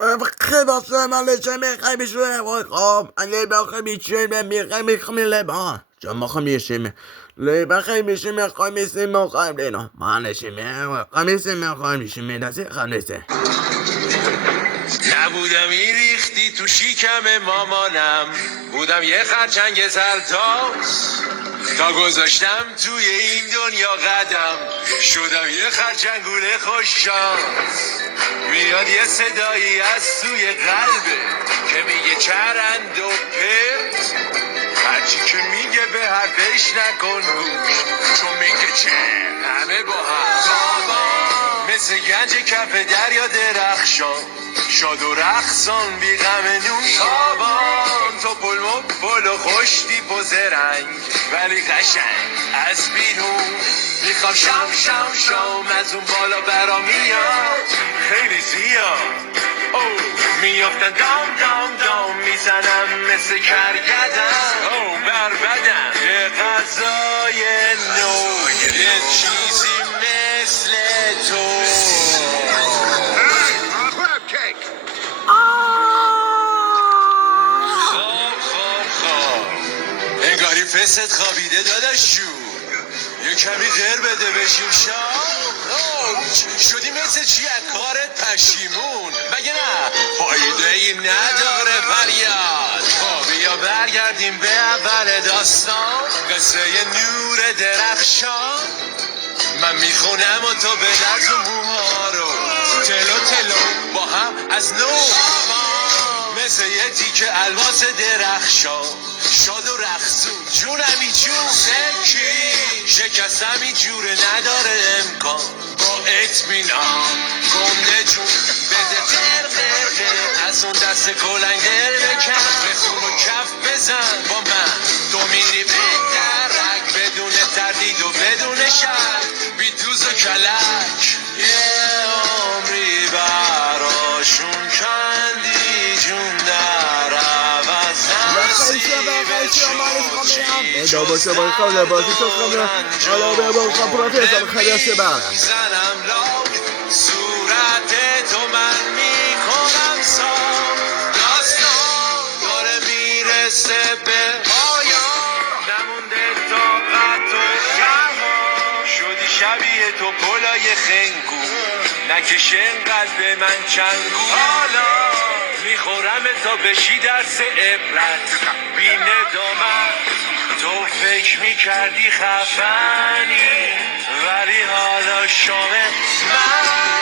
واسه من لچه میخوای بشوه خب اگه بخوای بیچه میخوای لبا چون میخوام بیشیم لبا خیلی بیشیم میخوای بیشیم میخوای بینا من لچه میخوای بیشیم میخوای بیشیم دستی خواهیسته نبودم این ریختی تو شیکم مامانم بودم یه خرچنگ سرتاز تا گذاشتم توی این دنیا قدم شدم یه خرچنگوله خوششانس میاد یه صدایی از توی قلبه که میگه چرند و پرت هرچی که میگه به حرفش نکن گوش چون میگه چه همه با هم بابا مثل گنج کف دریا درخشان شاد و رقصان بی غم نون تابان تو پل و خوش دیپ و زرنگ ولی قشنگ از بیرون میخوام شام از اون بالا برا میاد خیلی زیاد میافتن دام میزنم مثل کرگدن بر بدن یه غذای نو یه چیزی مثل تو انگاری فست خوابیده داداشو یه کمی غیر بده بشیم شدی مثل چی از کارت پشیمون مگه نه فایده ای نداره فریاد بیا برگردیم به اول داستان قصه نور درخشان من میخونم و تو به درد و موها رو تلو با هم از نو مثل یه تیکه الماس درخشان شاد و رقصون جونمی جون سکی شکستمی جوره نداره امکان با اطمینان گنده جون بده قرقه از اون دست کلنگ دل بکن بخون و کف بزن با من تو میری به درک بدون تردید و بدون شک بی دوز و کلک یه عمری براشون کندی جون در عوض دا باشه با خواهد بازی تو خواهد حالا به با خواهد پروفیسر خیلی برم زنم لاک صورت تو من میکنم سام داستان داره میرسه به پایان نمونده طاقت و زمان شدی شبیه تو پلای خنگو نکش انقدر به من چنگو حالا میخورم تا بشی درس عبرت بی ندامت تو فکر میکردی خفنی ولی حالا شامه من